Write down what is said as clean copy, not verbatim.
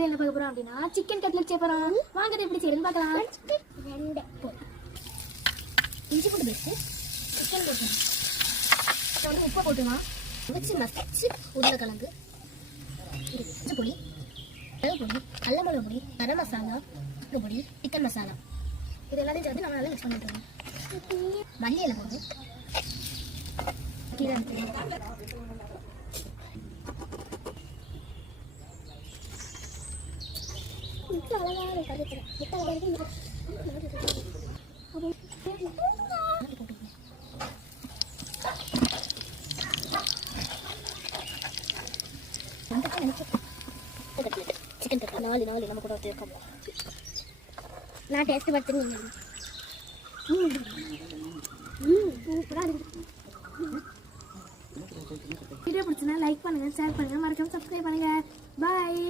Video என்ன பார்க்க போறோம் அப்படின்னா சிக்கன் கட்லெட் செய்ய போறோம். வாங்க இது எப்படி செய்யறதுன்னு பார்க்கலாம். இஞ்சி பூண்டு பேஸ்ட், சிக்கன் போட்டுருவோம். அப்புறம் வந்து உப்பு போட்டுருவோம். வச்சு மசிச்சு உருளைக்கிழங்கு, இஞ்சி பொடி, மிளகு பொடி, கடல மிளகு பொடி, கரம் மசாலா, பொடி, சிக்கன் மசாலா, இது எல்லாத்தையும் சேர்த்து நம்ம நல்லா மிக்ஸ் பண்ணிட்டுருவோம். மல்லி இலை போடுவோம். கீரை சிக்கன் கட்லெட் நாலு நம்ம கூட சேர்க்கோம். நான் டேஸ்ட் பார்த்துருங்க. வீடியோ பிடிச்சினா லைக் பண்ணுங்க, ஷேர் பண்ணுங்க, மறக்காம சப்ஸ்கிரைப் பண்ணுங்க. பாய்.